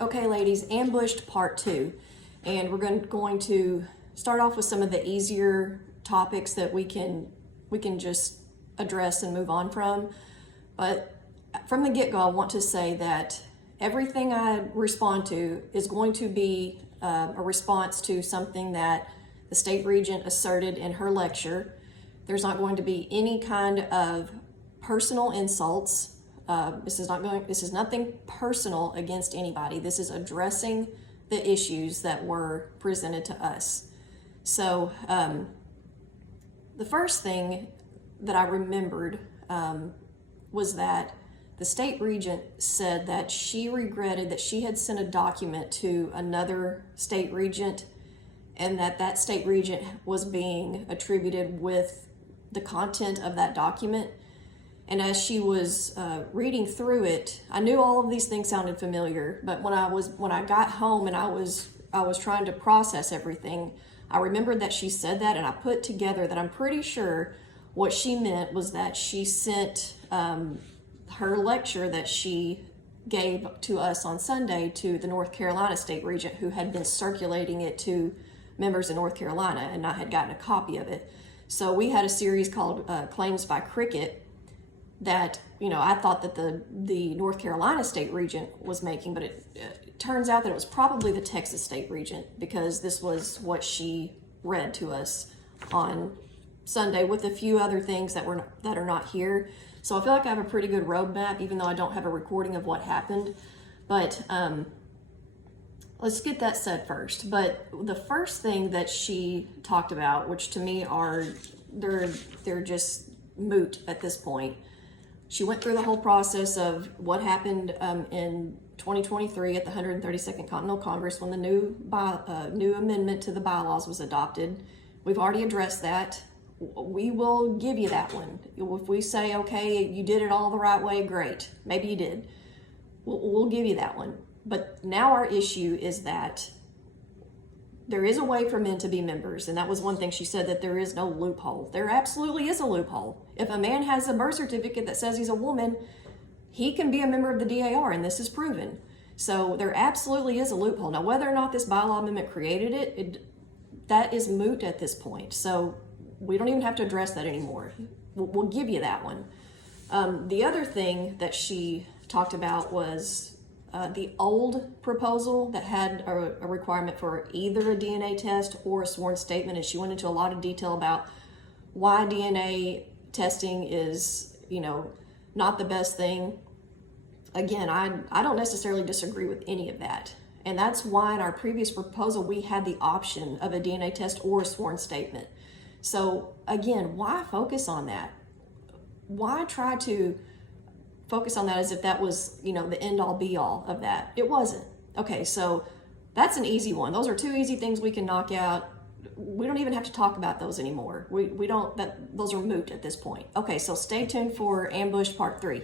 Okay, ladies, ambushed part 2, and we're going to start off with some of the easier topics that we can just address and move on from. But from the get-go, I want to say that everything I respond to is going to be a response to something that the state regent asserted in her lecture. There's not going to be any kind of personal insults. This is nothing personal against anybody. This is addressing the issues that were presented to us. So the first thing that I remembered was that the state regent said that she regretted that she had sent a document to another state regent, and that state regent was being attributed with the content of that document. And as she was reading through it, I knew all of these things sounded familiar, but when I got home and I was trying to process everything, I remembered that she said that, and I put together that I'm pretty sure what she meant was that she sent her lecture that she gave to us on Sunday to the North Carolina state regent, who had been circulating it to members in North Carolina, and I had gotten a copy of it. So we had a series called Claims by Cricket that, I thought that the North Carolina state regent was making, but it turns out that it was probably the Texas state regent, because this was what she read to us on Sunday with a few other things that are not here. So I feel like I have a pretty good roadmap, even though I don't have a recording of what happened. But let's get that said first. But the first thing that she talked about, which to me they're just moot at this point. She went through the whole process of what happened in 2023 at the 132nd Continental Congress when the new amendment to the bylaws was adopted. We've already addressed that. We will give you that one. If we say, okay, you did it all the right way, great. Maybe you did. We'll give you that one. But now our issue is that there is a way for men to be members, and that was one thing she said, that there is no loophole. There absolutely is a loophole. If a man has a birth certificate that says he's a woman, he can be a member of the DAR, and this is proven. So there absolutely is a loophole. Now, whether or not this bylaw amendment created it, that is moot at this point. So we don't even have to address that anymore. We'll give you that one. The other thing that she talked about was the old proposal that had a requirement for either a DNA test or a sworn statement, and she went into a lot of detail about why DNA testing is, not the best thing. Again, I don't necessarily disagree with any of that, and that's why in our previous proposal we had the option of a DNA test or a sworn statement. So again, why focus on that? Why try to focus on that as if that was, the end-all be-all of that? It wasn't. Okay, so that's an easy one. Those are two easy things we can knock out. We don't even have to talk about those anymore. Those are moot at this point. Okay, so stay tuned for Ambush Part 3.